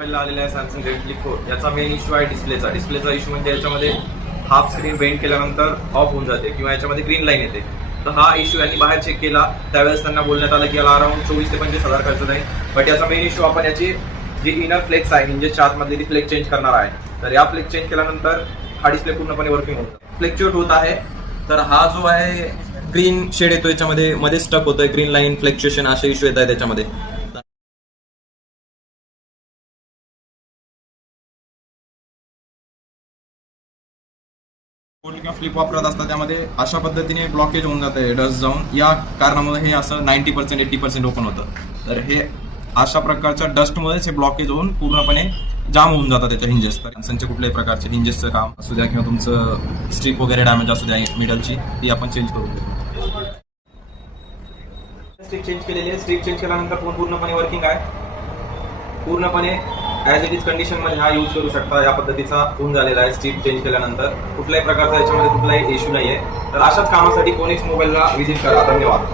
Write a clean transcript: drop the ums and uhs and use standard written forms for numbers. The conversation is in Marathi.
मोबाईलला आलेला आहे सॅमसंग Z Flip 4. याचा मेन इश्यू आहे डिस्प्लेचा इश्यू म्हणजे याच्यामध्ये हाफ स्क्रीन बेंड केल्यानंतर ऑफ होऊन जाते किंवा याच्यामध्ये ग्रीन लाईन येते. तर हा इश्यू यांनी बाहेर चेक केला, त्यावेळेस त्यांना बोलण्यात आलं की याला अराउंड 24 ते 25,000 खर्च जाईल. बट याचा मेन इश्यू आपण याची जी इनर फ्लेक्स आहे हिंजेसच्या आतमधली ती फ्लेक्स चेंज करणार आहे. तर या फ्लेक्स चेंज केल्यानंतर हा डिस्प्ले पूर्णपणे वर्किंग होतो. फ्लेक्च्युएट होत आहे. तर हा जो आहे ग्रीन शेड येतो याच्यामध्ये, मध्ये स्टक होतोय, ग्रीन लाईन फ्लेक्च्युएशन असे इश्यू येत आहे त्याच्यामध्ये. किंवा फ्लिप वापरत असतात त्यामध्ये अशा पद्धतीने ब्लॉकेज होऊन जातं डस्ट जाऊन. या कारणामुळे हे असं 90% 80% ओपन होतं. तर हे अशा प्रकारच्या डस्टमुळेच हे ब्लॉकेज होऊन पूर्णपणे जाम होऊन जातात त्याच्या हिंजेस. तर सॅमसंगचे कुठल्याही प्रकारचे हिंजेसचं काम असू द्या किंवा तुमचं स्ट्रिप वगैरे डॅमेज असू द्या मिडलची, ती आपण चेंज करू देऊ. स्ट्रिप चेंज केलेली आहे. स्ट्रिप चेंज केल्यानंतर फोन पूर्णपणे वर्किंग आहे. पूर्णपणे ॲज इट इज कंडिशनमध्ये हा यूज करू शकता. या पद्धतीचा फोन झालेला आहे स्ट्रिप चेंज केल्यानंतर. कुठल्याही प्रकारचा याच्यामध्ये कुठलाही इश्यू नाही आहे. तर अशाच कामासाठी कोणीच मोबाईलला व्हिजिट करा. धन्यवाद.